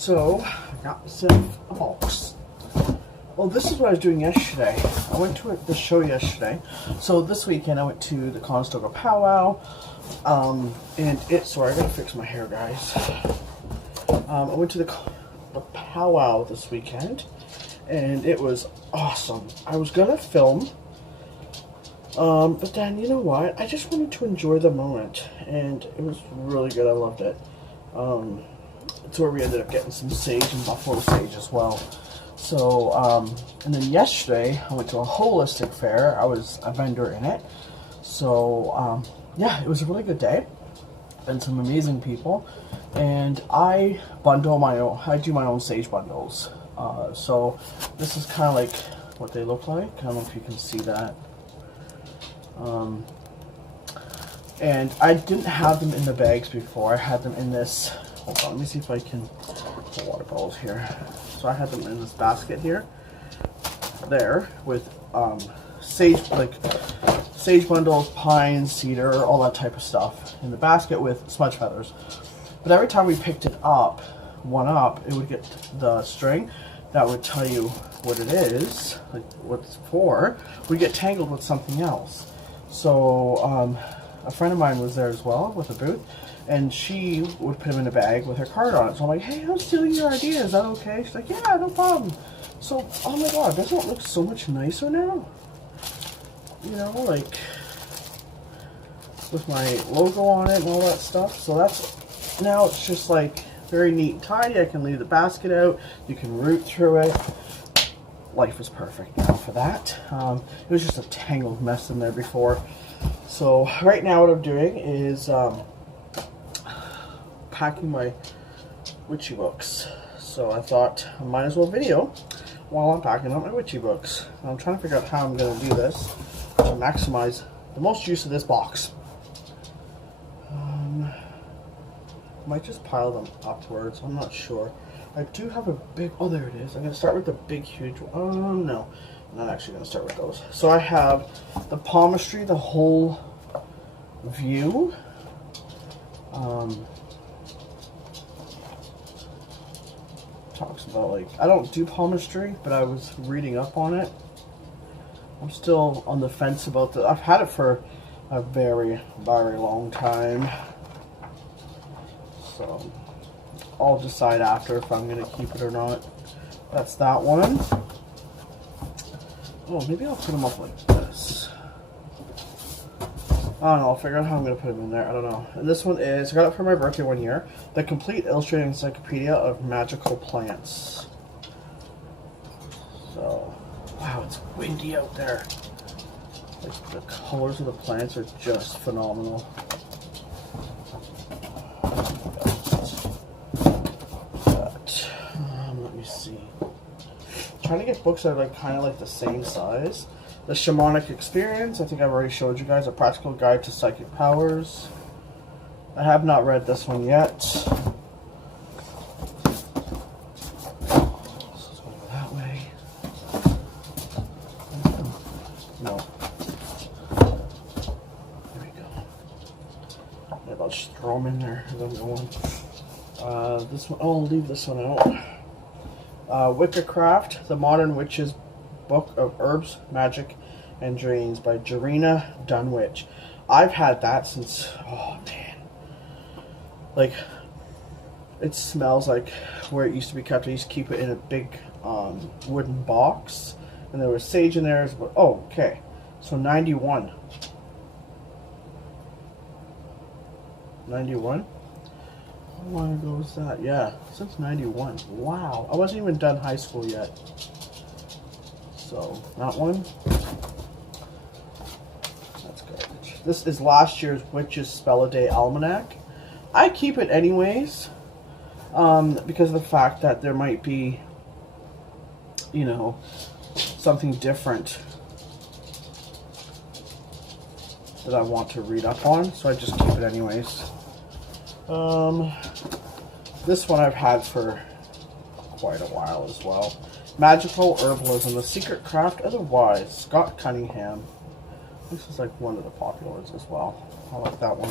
So, I got myself a box. Well, this is what I was doing yesterday. I went to the show yesterday. So this weekend I went to the Conestoga powwow. Sorry, I gotta fix my hair, guys. I went to the powwow this weekend, and it was awesome. I was gonna film, but then, you know what? I just wanted to enjoy the moment, and it was really good. I loved it. It's where we ended up getting some sage and buffalo sage as well. So, and then yesterday I went to a holistic fair. I was a vendor in it. So, yeah, it was a really good day. And some amazing people. And I bundle my own, I do my own sage bundles. So this is kind of like what they look like. I don't know if you can see that. And I didn't have them in the bags before. I had them in this, hold on, let me see if I can put water bottles here. So I had them in this basket here, there, with sage bundles, pine, cedar, all that type of stuff in the basket with smudge feathers. But every time we picked it up, it would get the string that would tell you what it is, like what it's for, would get tangled with something else. So a friend of mine was there as well with a booth, and she would put them in a bag with her card on it. So I'm like, hey, I'm stealing your idea, is that okay? She's like, yeah, no problem. So, oh my god, doesn't it look so much nicer now? You know, like, with my logo on it and all that stuff. So that's, now it's just like very neat and tidy. I can leave the basket out, you can root through it. Life is perfect now for that. It was just a tangled mess in there before. So right now what I'm doing is packing my witchy books. So I thought I might as well video while I'm packing up my witchy books. I'm trying to figure out how I'm going to do this to maximize the most use of this box. Might just pile them upwards, I'm not sure. I do have a big, oh there it is. I'm going to start with the big huge one. Oh no, I'm not actually going to start with those. So I have the palmistry, the whole view. Talks about, like, I don't do palmistry, but I was reading up on it. I'm still on the fence about the, I've had it for a very, very long time. So I'll decide after if I'm going to keep it or not. That's that one. Oh, maybe I'll put them up like this. I don't know, I'll figure out how I'm going to put them in there. I don't know. And this one is, I got it for my birthday one year, The Complete Illustrated Encyclopedia of Magical Plants. So, wow, it's windy out there. Like, the colors of the plants are just phenomenal. Let me see. I'm trying to get books that are like kind of like the same size. The Shamanic Experience, I think I've already showed you guys, A Practical Guide to Psychic Powers. I have not read this one yet. Let's go that way. No. There we go. Maybe I'll just throw them in there as I'm going. This one, I'll leave this one out. Witchcraft, The Modern Witch's Book of Herbs, Magic, and Dreams by Jarena Dunwich. I've had that since, oh man. Like, it smells like where it used to be kept. I used to keep it in a big wooden box. And there was sage in there. Oh, okay. So 91. 91? How long ago was that? Yeah, since 91. Wow. I wasn't even done high school yet. So, that one. That's garbage. This is last year's Witch's Spell a Day Almanac. I keep it anyways, because of the fact that there might be, you know, something different that I want to read up on, so I just keep it anyways. This one I've had for quite a while as well. Magical Herbalism, The Secret Craft of the Wise, Scott Cunningham. This is like one of the popular ones as well. I like that one.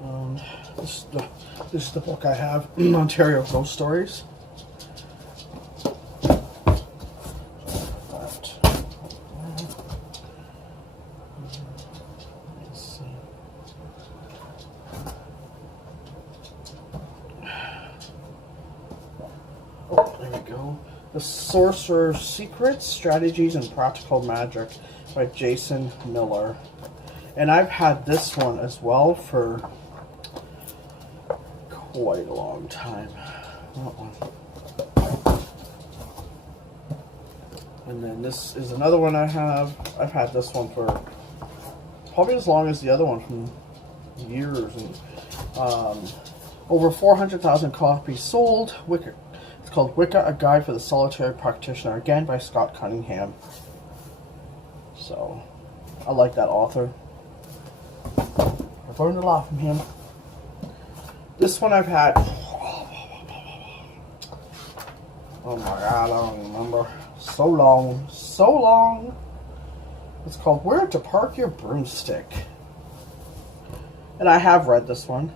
And this is the book I have, Ontario Ghost Stories. Oh, there we go. The Sorcerer's Secrets, Strategies, and Practical Magic by Jason Miller. And I've had this one as well for quite a long time. That one. And then this is another one I have. I've had this one for probably as long as the other one, from years. And over 400,000 copies sold. Wicca. It's called Wicca, A Guide for the Solitary Practitioner, again by Scott Cunningham. So, I like that author. I've learned a lot from him. This one I've had. Oh my god, I don't remember. So long. So long. It's called Where to Park Your Broomstick. And I have read this one.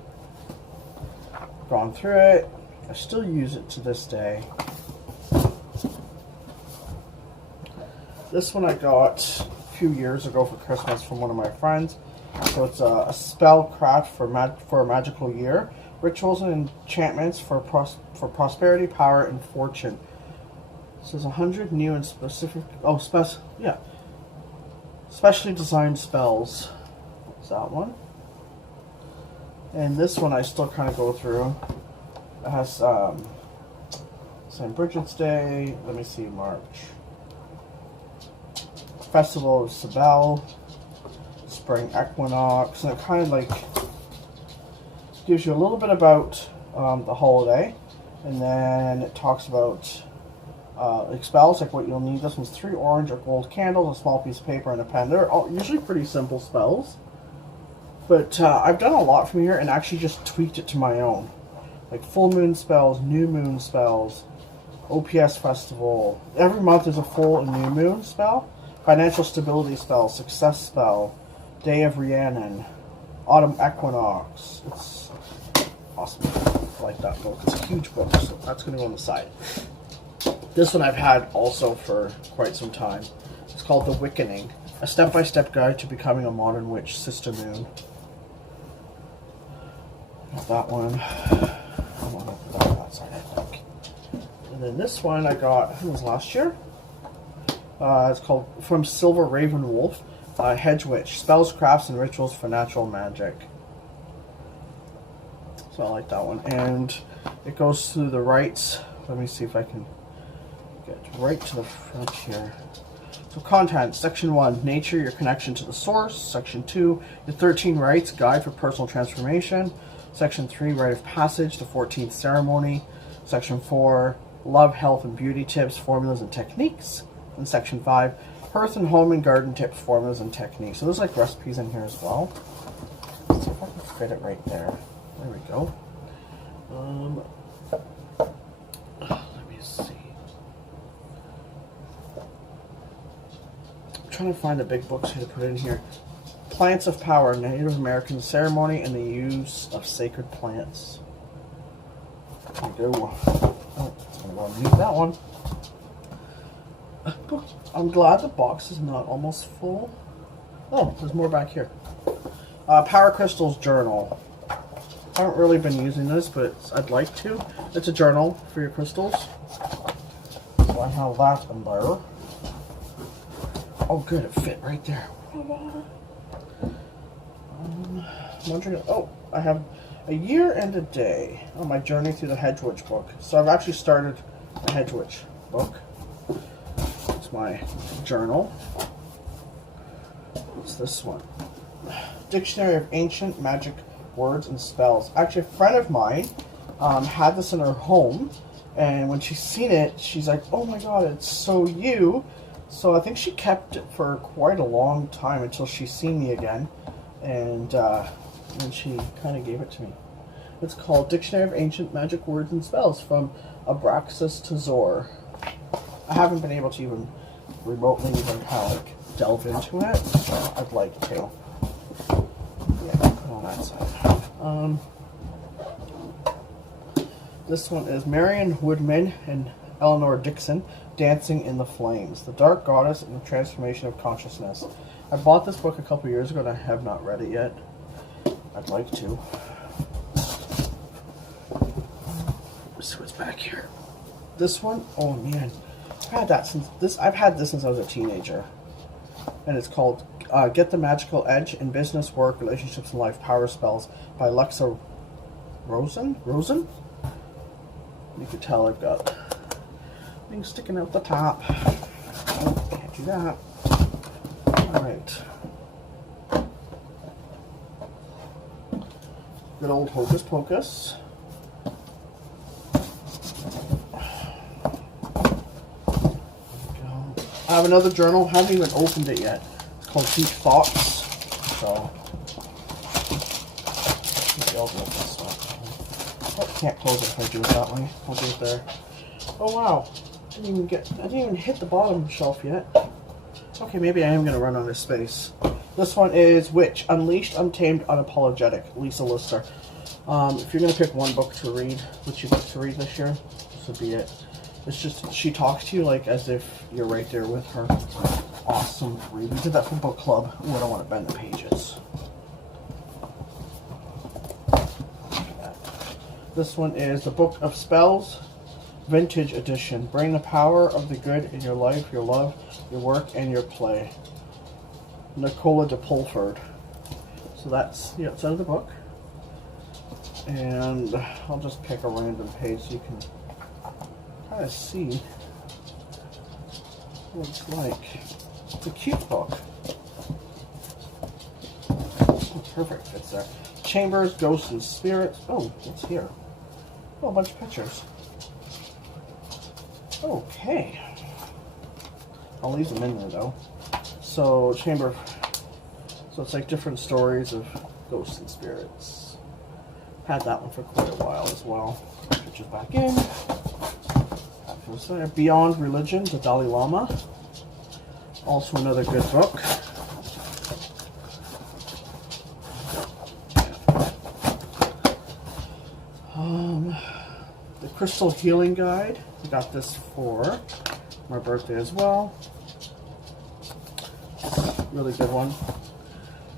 Gone through it. I still use it to this day. This one I got a few years ago for Christmas from one of my friends. So it's a spellcraft for a magical year. Rituals and enchantments for prosperity, power, and fortune. It says 100 new and specific... Oh, specially designed spells. What's that one? And this one I still kind of go through. It has St. Bridget's Day. Let me see, March. Festival of Sabelle. Spring Equinox. And it kind of like gives you a little bit about the holiday. And then it talks about spells, like what you'll need. This one's 3 orange or gold candles, a small piece of paper, and a pen. They're all usually pretty simple spells. But I've done a lot from here and actually just tweaked it to my own. Like full moon spells, new moon spells, OPS festival. Every month there's a full and new moon spell. Financial stability spell, success spell, day of Rhiannon, autumn equinox. It's awesome. I like that book. It's a huge book, so that's going to go on the side. This one I've had also for quite some time. It's called The Wickening, a step-by-step guide to becoming a modern witch, Sister Moon. Got that one. I want to put that on that side, I think. And then this one I got, I think it was last year. It's called From Silver Raven Wolf, Hedge Witch, Spells, Crafts, and Rituals for Natural Magic. So I like that one. And it goes through the rites. Let me see if I can get right to the front here. So content, Section 1, Nature, your connection to the source. Section 2, your 13 rites, Guide for Personal Transformation. Section 3, Rite of Passage, the 14th Ceremony. Section 4, Love, Health, and Beauty Tips, Formulas, and Techniques. And Section 5, Hearth and Home and Garden Tips, Formulas, and Techniques. So there's like recipes in here as well. Let's see if I can fit it right there. There we go. Let me see. I'm trying to find the big books here to put in here. Plants of Power, Native American Ceremony and the Use of Sacred Plants. There we go. Oh, I'm going to need that one. I'm glad the box is not almost full. Oh, there's more back here. Power Crystals Journal. I haven't really been using this, but I'd like to. It's a journal for your crystals. So I have that in there. Oh, good, it fit right there. Wondering, oh, I have a year and a day on my journey through the Hedge Witch book. So I've actually started the Hedge Witch book. It's my journal. What's this one? Dictionary of Ancient Magic Words and Spells. Actually, a friend of mine had this in her home, and when she's seen it, she's like, oh my god, it's so you. So I think she kept it for quite a long time until she seen me again, and then she kind of gave it to me. It's called Dictionary of Ancient Magic Words and Spells, from Abraxas to Zor. I haven't been able to even remotely even kind of like delve into it, so I'd like to. Yeah, put on that side. Um, this one is Marion Woodman and Eleanor Dixon, Dancing in the Flames, The Dark Goddess and the Transformation of Consciousness. I bought this book a couple years ago and I have not read it yet. I'd like to. Let's see what's back here. This one, oh man, I've had this since I was a teenager. And it's called Get the Magical Edge in Business, Work, Relationships, and Life Power Spells by Alexa Rosen? You could tell I've got things sticking out the top. Oh, can't do that. Alright. Good old Hocus Pocus. I have another journal. Haven't even opened it yet. It's called Deep Thoughts. So, maybe I'll open this one. Oh, can't close it if I do it that way. I'll do it there. Oh wow! I didn't even hit the bottom shelf yet. Okay, maybe I am gonna run out of space. This one is Witch, Unleashed, Untamed, Unapologetic. Lisa Lister. If you're gonna pick one book to read, Witchy book to read this year, this would be it. It's just, she talks to you like as if you're right there with her. Awesome read. We did that for book club. Ooh, I don't want to bend the pages. This one is The Book of Spells, Vintage Edition. Bring the power of the good in your life, your love, your work, and your play. Nicola de Pulford. So that's the outside of the book. And I'll just pick a random page so you can kind of see what it's like. It's a cute book. Oh, perfect. It's there. Chambers, Ghosts, and Spirits. Oh, what's here? Oh, a bunch of pictures. Okay. I'll leave them in there though. So, so it's like different stories of ghosts and spirits. Had that one for quite a while as well. Pictures back in. Beyond Religion, the Dalai Lama. Also another good book. The Crystal Healing Guide. I got this for my birthday as well. Really good one.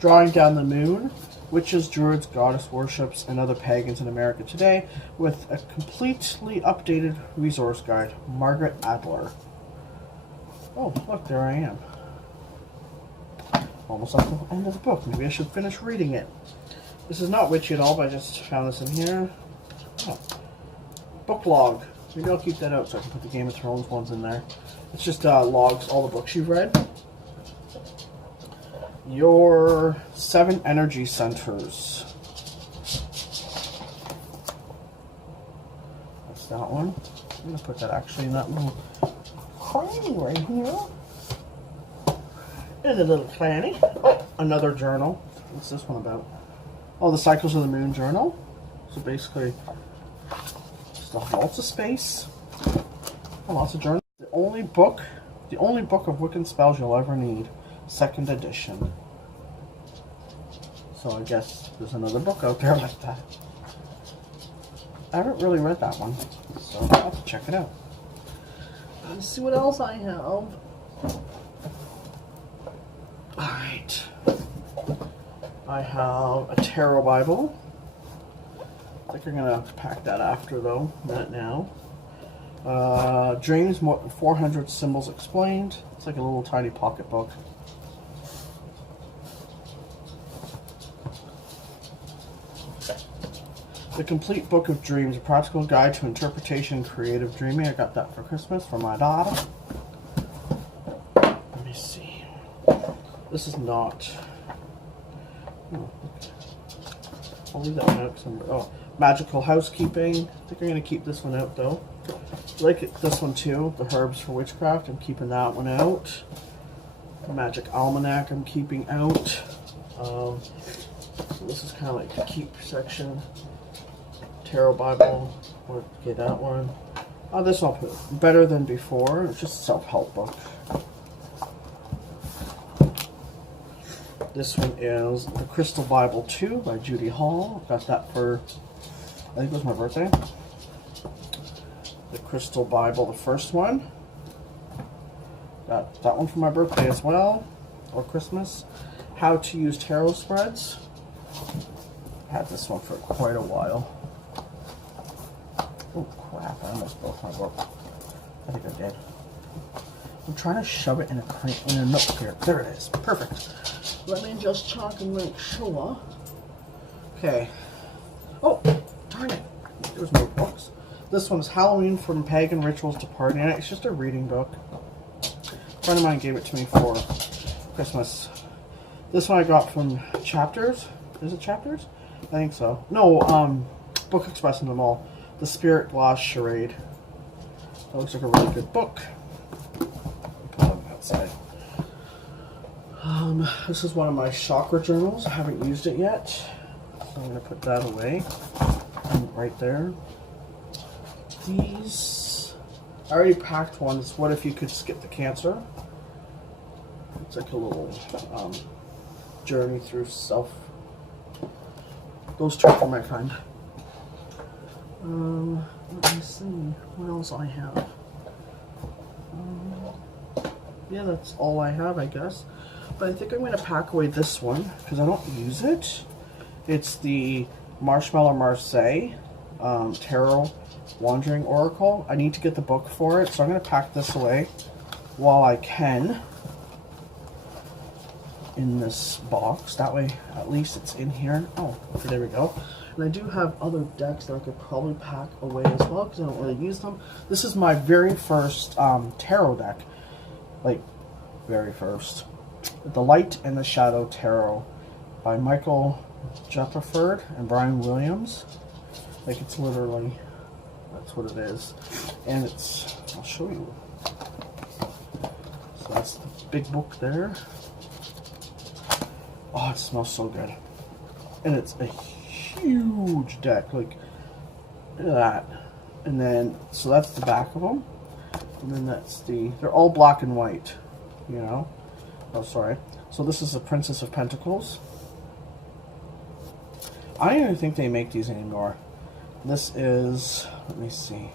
Drawing Down the Moon. Witches, Druids, Goddess Worships, and Other Pagans in America Today, with a completely updated resource guide. Margaret Adler. Oh, look, there I am. Almost at the end of the book. Maybe I should finish reading it. This is not witchy at all, but I just found this in here. Oh. Book log. Maybe I'll keep that out so I can put the Game of Thrones ones in there. It's just logs, all the books you've read. Your 7 energy centers. That's that one. I'm going to put that actually in that little cranny right here. And a little cranny. Oh, another journal. What's this one about? Oh, the Cycles of the Moon journal. So basically, just lots of space. Lots of journals. The only book of Wiccan spells you'll ever need. 2nd edition. So I guess there's another book out there like that. I haven't really read that one, so I'll have to check it out. Let's see what else I have. Alright. I have a tarot Bible. I think I'm going to pack that after though, not now. Dreams, 400 Symbols Explained. It's like a little tiny pocket book. The Complete Book of Dreams, a practical guide to interpretation and creative dreaming. I got that for Christmas from my daughter. Let me see. This is not... Oh, okay. I'll leave that one out. Oh, Magical Housekeeping. I think I'm going to keep this one out though. I like this one too, the Herbs for Witchcraft. I'm keeping that one out. The Magic Almanac I'm keeping out. So this is kind of like the keep section. Tarot Bible, okay, that one. Oh, this one I'll put Better Than Before. It's just a self-help book. This one is The Crystal Bible 2 by Judy Hall. Got that for, I think it was my birthday. The Crystal Bible, the first one. Got that one for my birthday as well, or Christmas. How to Use Tarot Spreads. Had this one for quite a while. Oh crap, I almost broke my book. I think I did. I'm trying to shove it in a nook here. There it is. Perfect. Let me just check and make sure. Okay. Oh, darn it. There's no books. This one's Halloween from Pagan Rituals to Party Night. It's just a reading book. A friend of mine gave it to me for Christmas. This one I got from Chapters. Is it Chapters? I think so. No, Book Express in the mall. The Spirit Glass Charade. That looks like a really good book. Put it outside. This is one of my chakra journals. I haven't used it yet, so I'm going to put that away. And right there. These, I already packed one. It's What If You Could Skip the Cancer. It's like a little journey through self. Those two for my friend. Let me see what else I have. Yeah, that's all I have, I guess. But I think I'm going to pack away this one because I don't use it. It's the Marshmallow Marseille Tarot Wandering Oracle. I need to get the book for it, so I'm going to pack this away while I can in this box. That way, at least it's in here. Oh, okay, there we go. And I do have other decks that I could probably pack away as well because I don't really use them. This is my very first tarot deck. Like, very first. The Light and the Shadow Tarot by Michael Jeffreford and Brian Williams. Like, it's literally, that's what it is. And it's, I'll show you. So that's the big book there. Oh, it smells so good. And it's a huge deck. Like, look at that. And then, so that's the back of them. And then that's the, they're all black and white, you know. Oh, sorry. So this is the Princess of Pentacles. I don't even think they make these anymore. This is, let me see,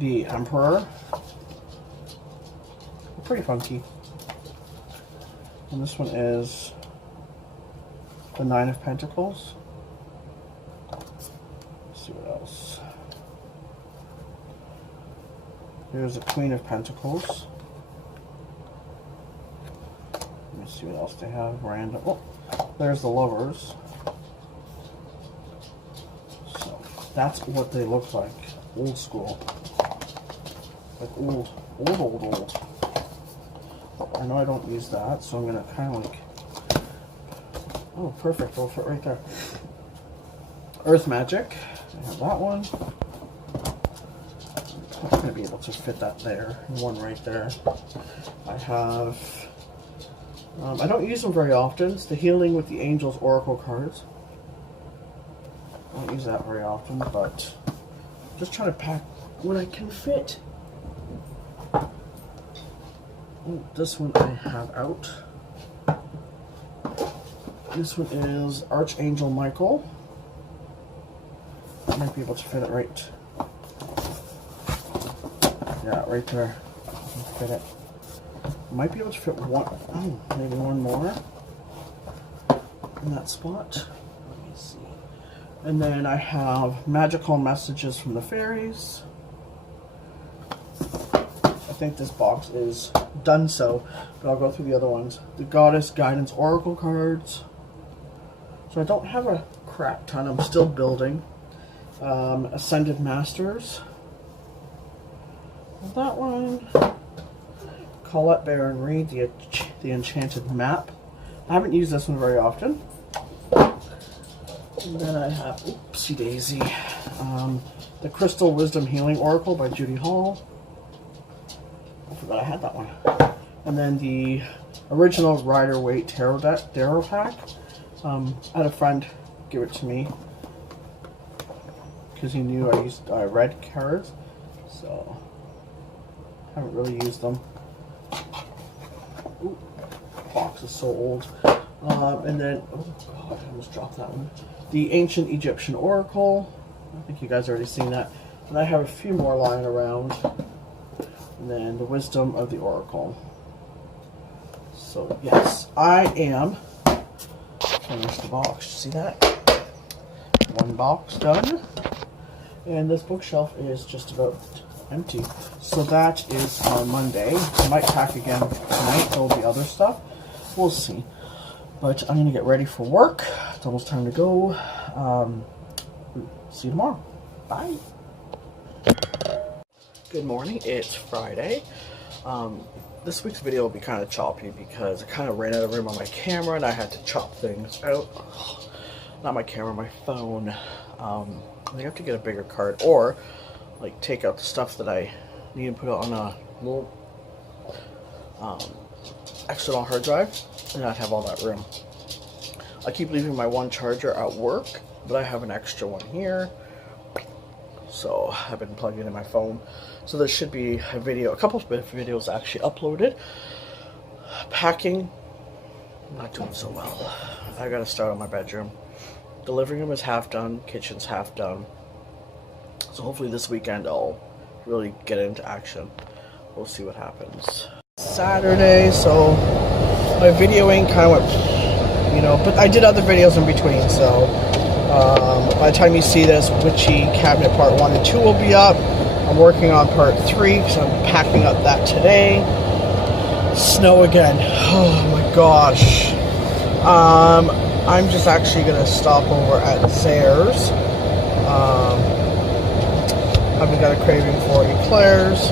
the Emperor. Pretty funky. And this one is the Nine of Pentacles. Let's see what else. Here's the Queen of Pentacles. Let me see what else they have. Random. Oh, there's the Lovers. So that's what they look like. Old school. Like old. I know I don't use that, so I'm going to kind of like... Oh, perfect. It'll fit right there. Earth Magic. I have that one. I'm not going to be able to fit that there. One right there. I have... I don't use them very often. It's the Healing with the Angels Oracle cards. I don't use that very often, but I'm just trying to pack what I can fit. Oh, this one I have out. This one is Archangel Michael. I might be able to fit it right. Yeah, right there. I can fit it. Might be able to fit one, oh, maybe one more in that spot. Let me see. And then I have Magical Messages from the Fairies. I think this box is done so, but I'll go through the other ones. The Goddess Guidance Oracle cards. So I don't have a crap ton. I'm still building. Ascended Masters. That one. Colette Baron Reed, the Enchanted Map. I haven't used this one very often. And then I have, oopsie daisy, the Crystal Wisdom Healing Oracle by Judy Hall. I forgot I had that one. And then the original Rider-Waite Tarot pack. I had a friend give it to me because he knew I read cards, so I haven't really used them. Ooh, clock. box is so old. And then, oh god, I almost dropped that one. The Ancient Egyptian Oracle. I think you guys already seen that. And I have a few more lying around. And then the Wisdom of the Oracle. So yes, I am finished the box. See that? One box done. And this bookshelf is just about empty. So that is on Monday. I might pack again tonight. There will be other stuff. We'll see. But I'm going to get ready for work. It's almost time to go. See you tomorrow. Bye. Good morning. It's Friday. This week's video will be kind of choppy because I kind of ran out of room on my camera and I had to chop things out. Not my camera, my phone. I have to get a bigger card or like take out the stuff that I need and put it on a little external hard drive and not have all that room. I keep leaving my one charger at work, but I have an extra one here. So I've been plugging in my phone. So there should be a video, a couple of videos actually uploaded. Packing, not doing so well. I gotta start on my bedroom. The living room is half done, kitchen's half done. So hopefully this weekend I'll really get into action. We'll see what happens. Saturday, so my videoing kind of went, you know, but I did other videos in between, so by the time you see this, Witchy cabinet part 1 and 2 will be up. I'm working on part 3 because I'm packing up that today. Snow again. Oh my gosh. I'm just actually going to stop over at Zayre's. I've got a craving for eclairs.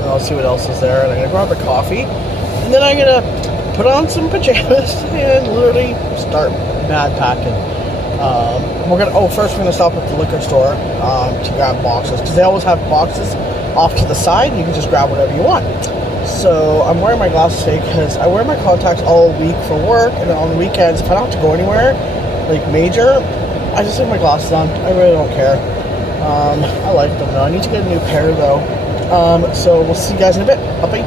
And I'll see what else is there. And I'm going to grab a coffee. And then I'm going to put on some pajamas and literally start mad packing. First we're going to stop at the liquor store to grab boxes. Because they always have boxes off to the side. And you can just grab whatever you want. So I'm wearing my glasses today because I wear my contacts all week for work, and then on the weekends, if I don't have to go anywhere, like major, I just leave my glasses on. I really don't care. I like them though. I need to get a new pair though. So we'll see you guys in a bit. Bye-bye.